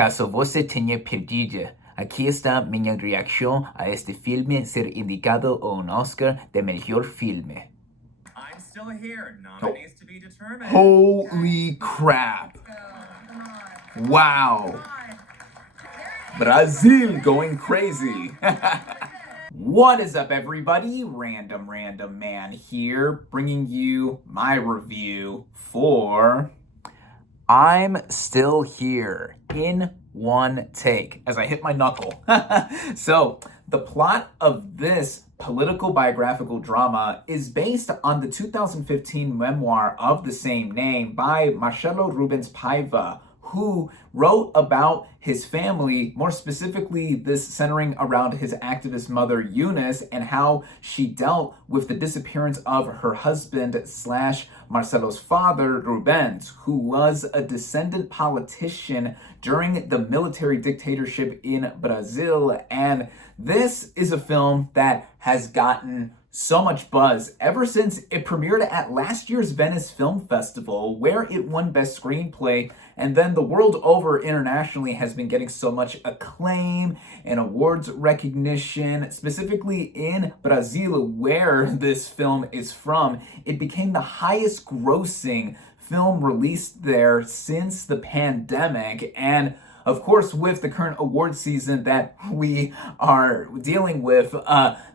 Caso você tenha perdido, aqui está minha reação a este filme ser indicado a un Oscar de melhor filme. I'm still here. Nominees to be determined. Holy crap. Wow. Brazil going crazy. What is up, everybody? Random Man here, bringing you my review for I'm Still Here in one take as I hit my knuckle. So, the plot of this political biographical drama is based on the 2015 memoir of the same name by Marcelo Rubens Paiva, who wrote about his family, more specifically this centering around his activist mother Eunice and how she dealt with the disappearance of her husband slash Marcelo's father, Rubens, who was a descendant politician during the military dictatorship in Brazil. And this is a film that has gotten so much buzz ever since it premiered at last year's Venice Film Festival, where it won Best Screenplay, and then the world over internationally has been getting so much acclaim and awards recognition. Specifically in Brazil, where this film is from, it became the highest grossing film released there since the pandemic. And of course, with the current award season that we are dealing with,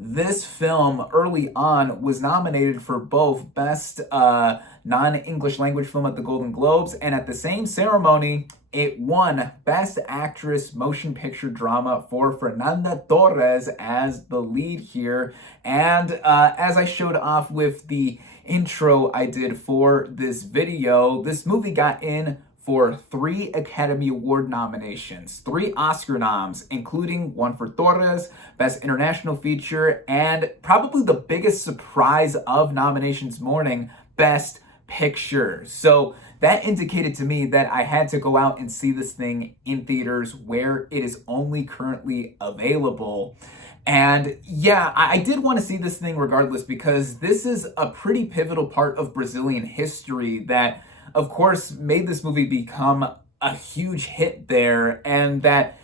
this film early on was nominated for both Best Non-English Language Film at the Golden Globes, and at the same ceremony, it won Best Actress Motion Picture Drama for Fernanda Torres as the lead here. And as I showed off with the intro I did for this video, this movie got in for 3 Academy Award nominations, 3 Oscar noms, including one for Torres, Best International Feature, and probably the biggest surprise of nominations morning, Best Picture. So that indicated to me that I had to go out and see this thing in theaters where it is only currently available. And yeah, I did want to see this thing regardless, because this is a pretty pivotal part of Brazilian history that, of course, made this movie become a huge hit there, and that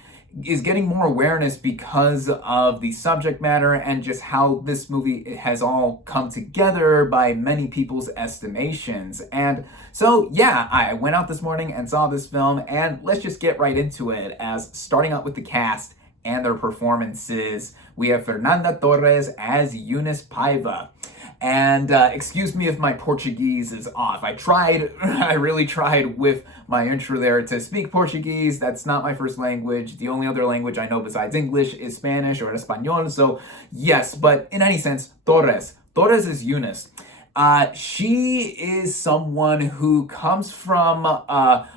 is getting more awareness because of the subject matter and just how this movie has all come together by many people's estimations. And so, yeah, I went out this morning and saw this film, and let's just get right into it, as starting out with the cast and their performances. We have Fernanda Torres as Eunice Paiva. And excuse me if my Portuguese is off. I really tried with my intro there to speak Portuguese. That's not my first language. The only other language I know besides English is Spanish or Espanol. So yes, but in any sense, Torres. Torres is Eunice. She is someone who comes from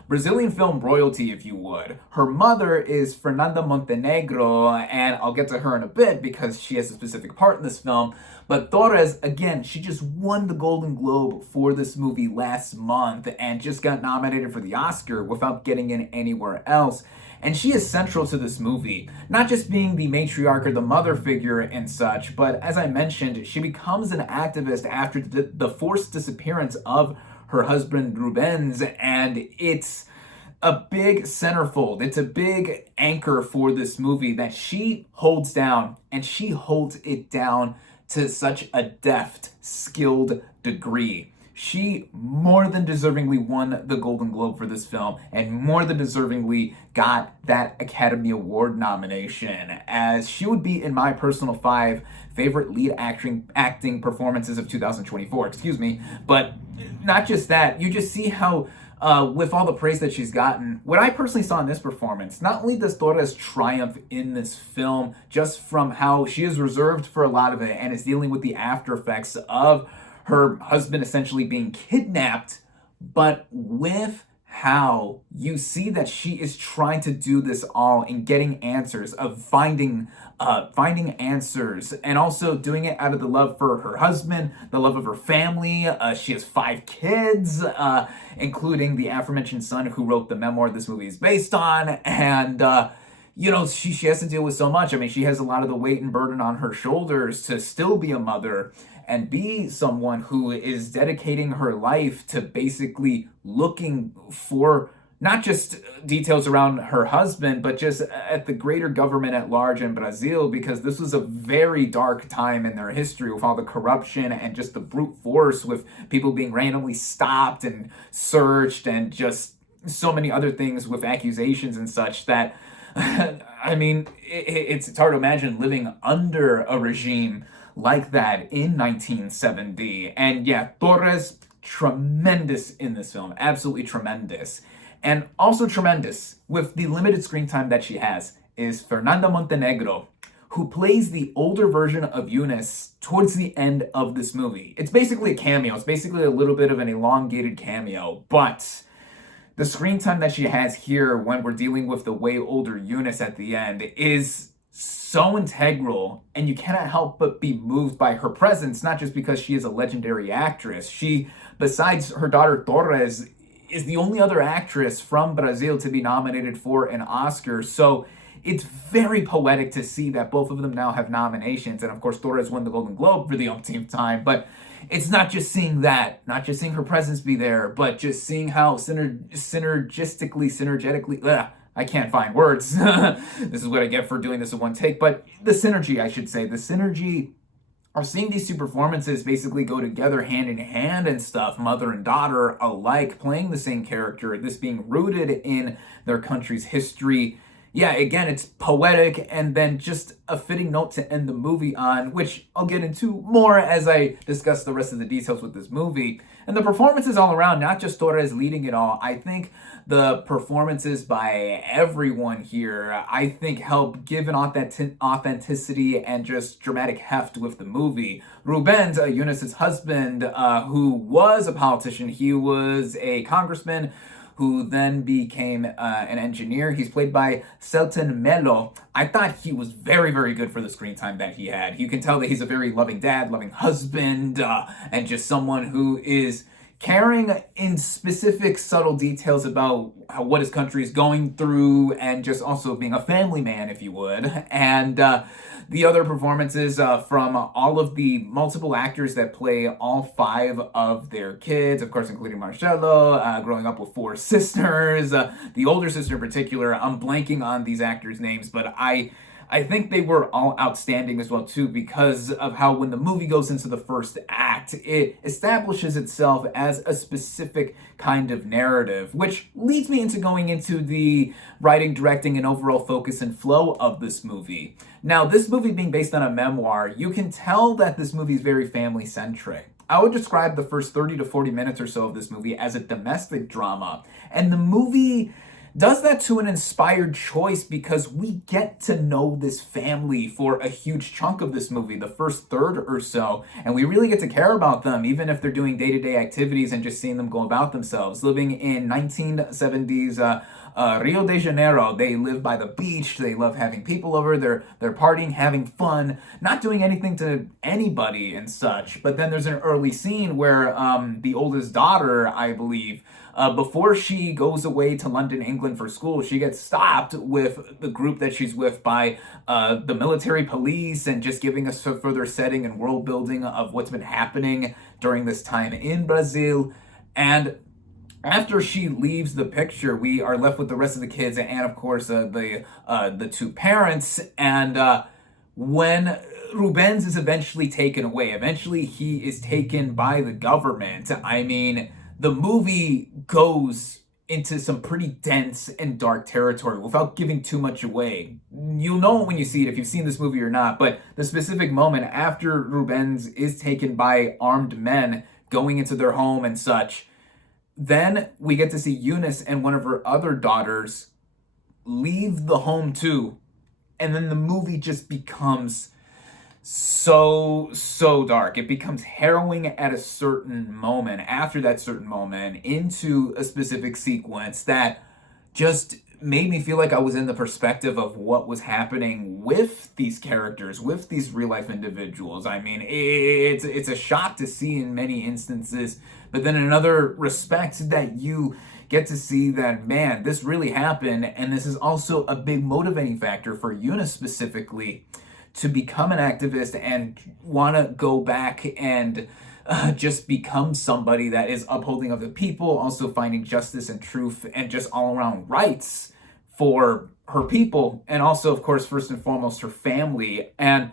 Brazilian film royalty, if you would. Her mother is Fernanda Montenegro, and I'll get to her in a bit because she has a specific part in this film. But Torres, again, she just won the Golden Globe for this movie last month and just got nominated for the Oscar without getting in anywhere else. And she is central to this movie, not just being the matriarch or the mother figure and such, but as I mentioned, she becomes an activist after the forced disappearance of her husband Rubens, and it's a big centerfold. It's a big anchor for this movie that she holds down, and she holds it down to such a deft, skilled degree. She more than deservingly won the Golden Globe for this film, and more than deservingly got that Academy Award nomination, as she would be in my personal 5 favorite lead acting performances of 2024, excuse me. But not just that, you just see how with all the praise that she's gotten, what I personally saw in this performance, not only does Torres triumph in this film just from how she is reserved for a lot of it and is dealing with the after effects of her husband essentially being kidnapped, but with how you see that she is trying to do this all and getting answers, of finding answers, and also doing it out of the love for her husband, the love of her family. She has 5 kids, including the aforementioned son who wrote the memoir this movie is based on, and she has to deal with so much. I mean, she has a lot of the weight and burden on her shoulders to still be a mother and be someone who is dedicating her life to basically looking for not just details around her husband, but just at the greater government at large in Brazil, because this was a very dark time in their history with all the corruption and just the brute force with people being randomly stopped and searched and just so many other things with accusations and such that, I mean, it's hard to imagine living under a regime like that in 1970. And yeah, Torres, tremendous in this film, absolutely tremendous. And also tremendous, with the limited screen time that she has, is Fernanda Montenegro, who plays the older version of Eunice towards the end of this movie. It's basically a cameo. It's basically a little bit of an elongated cameo, but the screen time that she has here when we're dealing with the way older Eunice at the end is so integral, and you cannot help but be moved by her presence, not just because she is a legendary actress. She, besides her daughter Torres, is the only other actress from Brazil to be nominated for an Oscar. So it's very poetic to see that both of them now have nominations. And of course, Torres won the Golden Globe for the umpteenth time. But it's not just seeing that, not just seeing her presence be there, but just seeing how synergetically, I can't find words. This is what I get for doing this in one take. But the synergy, I should say, the synergy of seeing these two performances basically go together hand in hand and stuff, mother and daughter alike playing the same character, this being rooted in their country's history. Yeah, again, it's poetic, and then just a fitting note to end the movie on, which I'll get into more as I discuss the rest of the details with this movie. And the performances all around, not just Torres leading it all, I think the performances by everyone here, I think help give an authenticity and just dramatic heft with the movie. Rubens, Eunice's husband, who was a politician, he was a congressman, who then became an engineer. He's played by Selton Mello. I thought he was very, very good for the screen time that he had. You can tell that he's a very loving dad, loving husband, and just someone who is caring in specific subtle details about what his country is going through, and just also being a family man, if you would. And the other performances from all of the multiple actors that play all five of their kids, of course, including Marcelo, growing up with four sisters. The older sister in particular, I'm blanking on these actors' names, but I think they were all outstanding as well, too, because of how when the movie goes into the first act, it establishes itself as a specific kind of narrative, which leads me into going into the writing, directing, and overall focus and flow of this movie. Now, this movie being based on a memoir, you can tell that this movie is very family-centric. I would describe the first 30 to 40 minutes or so of this movie as a domestic drama, and the movie does that to an inspired choice because we get to know this family for a huge chunk of this movie, the first third or so, and we really get to care about them, even if they're doing day-to-day activities and just seeing them go about themselves. Living in 1970s Rio de Janeiro, they live by the beach, they love having people over, they're partying, having fun, not doing anything to anybody and such. But then there's an early scene where the oldest daughter, I believe, before she goes away to London, England for school, she gets stopped with the group that she's with by the military police, and just giving us a further setting and world building of what's been happening during this time in Brazil. And after she leaves the picture, we are left with the rest of the kids and, of course, the two parents. And when Rubens is eventually taken away, eventually he is taken by the government, I mean, the movie goes into some pretty dense and dark territory without giving too much away. You'll know when you see it if you've seen this movie or not, but the specific moment after Rubens is taken by armed men going into their home and such, then we get to see Eunice and one of her other daughters leave the home too. And then the movie just becomes so dark. It becomes harrowing at a certain moment, after that certain moment, into a specific sequence that just made me feel like I was in the perspective of what was happening with these characters, with these real life individuals. I mean, it's a shock to see in many instances, but then in another respect that you get to see that, man, this really happened, and this is also a big motivating factor for Eunice specifically to become an activist and want to go back and just become somebody that is upholding of the people, also finding justice and truth and just all around rights for her people, and also, of course, first and foremost, her family. And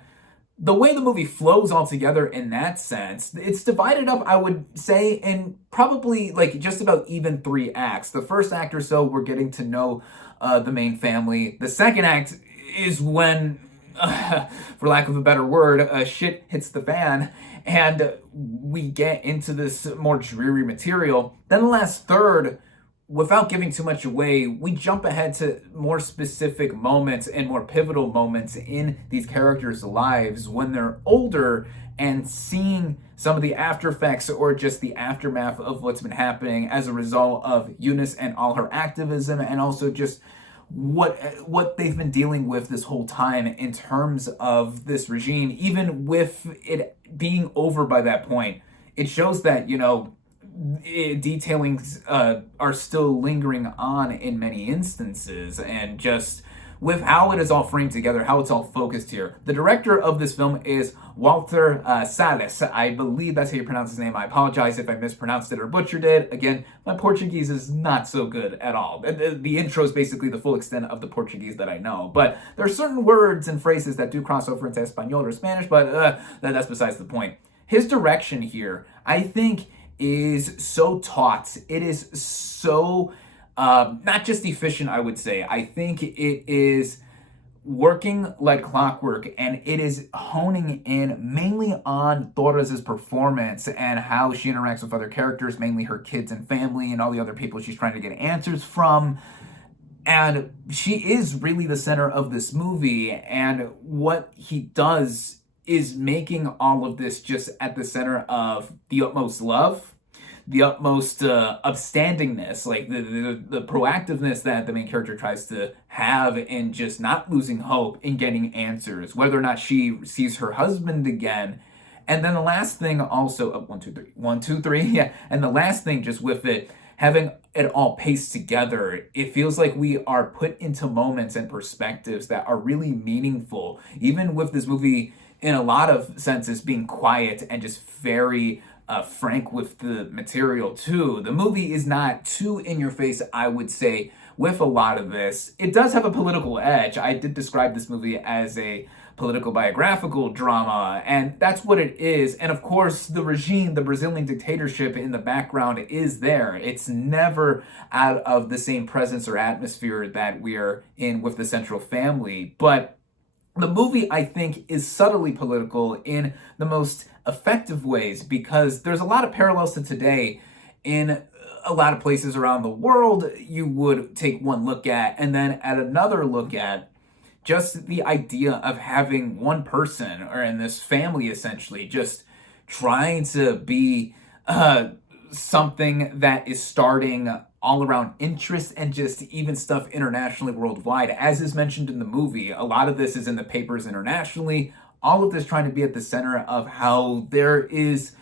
the way the movie flows all together in that sense, it's divided up, I would say, in probably like just about even 3 acts. The first act or so, we're getting to know the main family. The second act is when, for lack of a better word, shit hits the fan, and we get into this more dreary material. Then the last third, without giving too much away, we jump ahead to more specific moments and more pivotal moments in these characters' lives when they're older and seeing some of the after effects or just the aftermath of what's been happening as a result of Eunice and all her activism, and also just what they've been dealing with this whole time in terms of this regime, even with it being over by that point. It shows that, detailings are still lingering on in many instances, and just with how it is all framed together, how it's all focused here. The director of this film is Walter Salles. I believe that's how you pronounce his name. I apologize if I mispronounced it or butchered it. Again, my Portuguese is not so good at all. The intro is basically the full extent of the Portuguese that I know. But there are certain words and phrases that do cross over into Espanol or Spanish, but that's besides the point. His direction here, I think, is so taut. It is so not just efficient, I would say. I think it is working like clockwork, and it is honing in mainly on Torres' performance and how she interacts with other characters, mainly her kids and family and all the other people she's trying to get answers from. And she is really the center of this movie, and what he does is making all of this just at the center of the utmost love, the utmost upstandingness, like the proactiveness that the main character tries to have, and just not losing hope in getting answers, whether or not she sees her husband again. And then the last thing also, 1, 2, 3, 1, 2, 3, yeah. And the last thing, just with it, having it all paced together, it feels like we are put into moments and perspectives that are really meaningful, even with this movie in a lot of senses being quiet and just very frank with the material too. The movie is not too in your face, I would say, with a lot of this. It does have a political edge. I did describe this movie as a political biographical drama, and that's what it is. And of course, the regime, the Brazilian dictatorship in the background is there. It's never out of the same presence or atmosphere that we are in with the central family. But the movie, I think, is subtly political in the most effective ways, because there's a lot of parallels to today in a lot of places around the world. You would take one look at, and then at another look at, just the idea of having one person, or in this family essentially, just trying to be something that is starting all around interest and just even stuff internationally, worldwide. As is mentioned in the movie, a lot of this is in the papers internationally. All of this trying to be at the center of how there is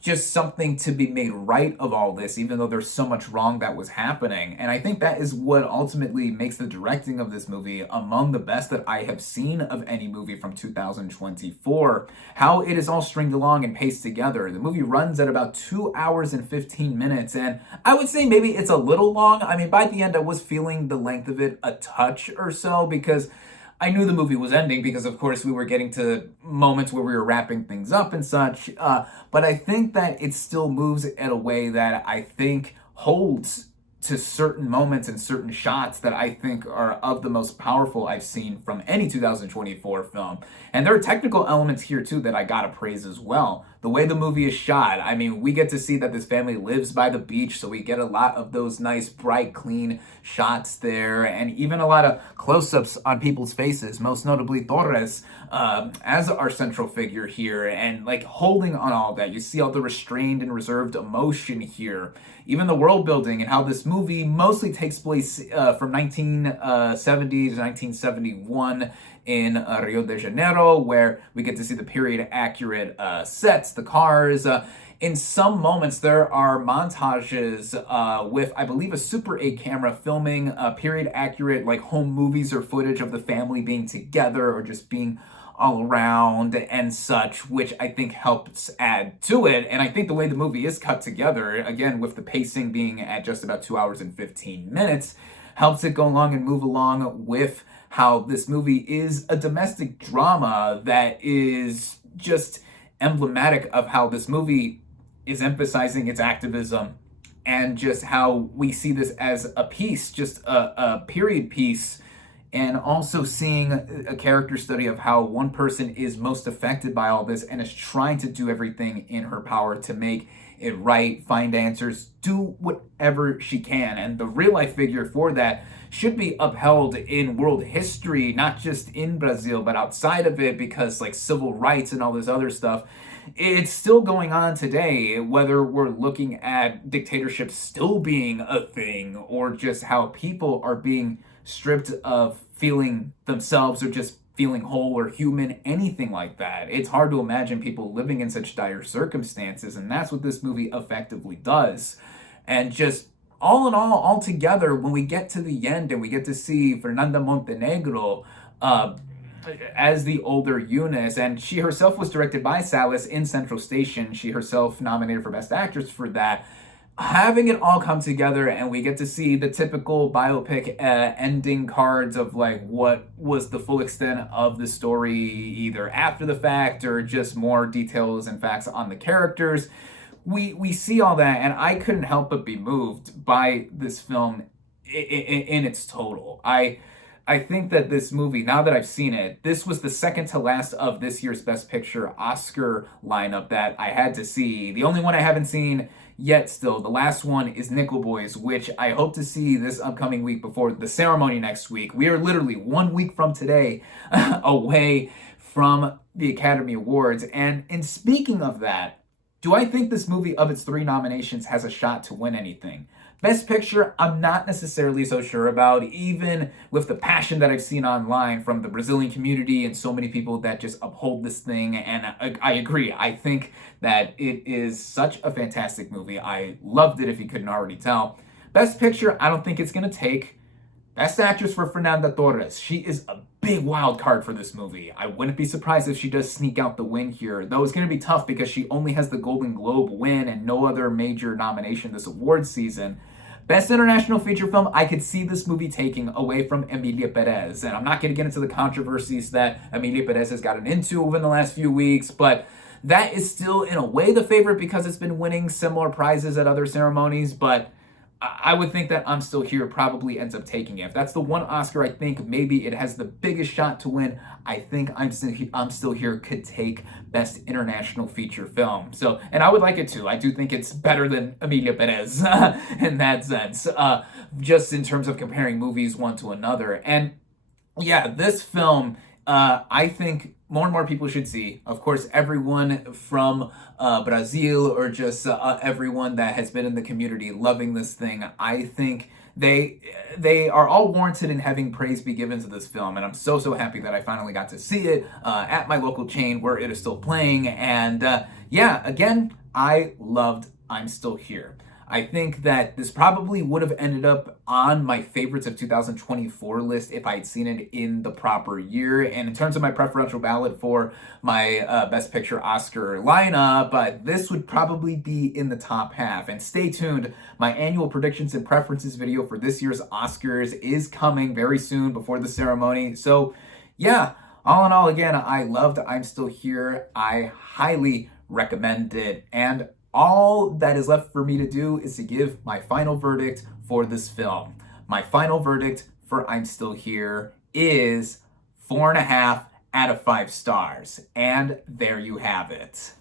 just something to be made right of all this, even though there's so much wrong that was happening. And I think that is what ultimately makes the directing of this movie among the best that I have seen of any movie from 2024. How it is all stringed along and paced together. The movie runs at about 2 hours and 15 minutes, and I would say maybe it's a little long. I mean, by the end I was feeling the length of it a touch or so, because I knew the movie was ending, because of course we were getting to moments where we were wrapping things up and such, but I think that it still moves in a way that I think holds to certain moments and certain shots that I think are of the most powerful I've seen from any 2024 film. And there are technical elements here too that I gotta praise as well. The way the movie is shot, I mean, we get to see that this family lives by the beach, so we get a lot of those nice, bright, clean shots there, and even a lot of close-ups on people's faces, most notably Torres, as our central figure here, and like holding on all that. You see all the restrained and reserved emotion here. Even the world building and how this movie mostly takes place from 1970 to 1971 in Rio de Janeiro, where we get to see the period accurate sets, the cars. In some moments, there are montages with, I believe, a Super 8 camera filming period accurate, like home movies or footage of the family being together or just being all around and such, which I think helps add to it. And I think the way the movie is cut together, again, with the pacing being at just about 2 hours and 15 minutes, helps it go along and move along with how this movie is a domestic drama that is just emblematic of how this movie is emphasizing its activism and just how we see this as a piece, just a period piece, and also seeing a character study of how one person is most affected by all this and is trying to do everything in her power to make it right, find answers, do whatever she can. And the real life figure for that should be upheld in world history, not just in Brazil, but outside of it, because like civil rights and all this other stuff, it's still going on today, whether we're looking at dictatorship still being a thing or just how people are being stripped of feeling themselves or just feeling whole or human, anything like that. It's hard to imagine people living in such dire circumstances, and that's what this movie effectively does. And just all in all together, when we get to the end and we get to see Fernanda Montenegro as the older Eunice, and she herself was directed by Salas in Central Station. She herself nominated for Best Actress for that. Having it all come together and we get to see the typical biopic ending cards of like what was the full extent of the story either after the fact or just more details and facts on the characters. We see all that, and I couldn't help but be moved by this film in its total. I think that this movie, now that I've seen it, this was the second to last of this year's Best Picture Oscar lineup that I had to see. The only one I haven't seen yet still, the last one, is Nickel Boys, which I hope to see this upcoming week before the ceremony next week. We are literally 1 week from today away from the Academy Awards. And in speaking of that, do I think this movie, of its 3 nominations, has a shot to win anything? Best Picture, I'm not necessarily so sure about, even with the passion that I've seen online from the Brazilian community and so many people that just uphold this thing. And I agree. I think that it is such a fantastic movie. I loved it, if you couldn't already tell. Best Picture, I don't think it's going to take. Best Actress for Fernanda Torres. She is a big wild card for this movie. I wouldn't be surprised if she does sneak out the win here, though it's going to be tough because she only has the Golden Globe win and no other major nomination this award season. Best International Feature Film, I could see this movie taking away from Emilia Perez. And I'm not going to get into the controversies that Emilia Perez has gotten into over the last few weeks, but that is still in a way the favorite because it's been winning similar prizes at other ceremonies, but I would think that I'm Still Here probably ends up taking it. If that's the one Oscar I think maybe it has the biggest shot to win, I think I'm Still Here could take Best International Feature Film. So, and I would like it too. I do think it's better than Emilia Perez in that sense, just in terms of comparing movies one to another. And yeah, this film, I think more and more people should see. Of course, everyone from Brazil or just everyone that has been in the community loving this thing. I think they are all warranted in having praise be given to this film, and I'm so happy that I finally got to see it at my local chain where it is still playing. And yeah, again, I loved I'm Still Here. I think that this probably would have ended up on my favorites of 2024 list if I had seen it in the proper year. And in terms of my preferential ballot for my Best Picture Oscar lineup, this would probably be in the top half. And stay tuned, my annual predictions and preferences video for this year's Oscars is coming very soon before the ceremony. So yeah, all in all, again, I loved I'm Still Here. I highly recommend it. And all that is left for me to do is to give my final verdict for this film. My final verdict for I'm Still Here is 4.5 out of 5 stars. And there you have it.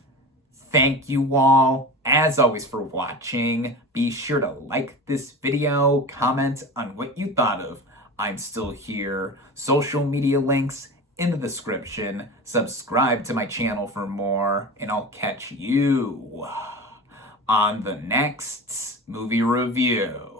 Thank you all, as always, for watching. Be sure to like this video, comment on what you thought of I'm Still Here. Social media links in the description. Subscribe to my channel for more, and I'll catch you on the next movie review.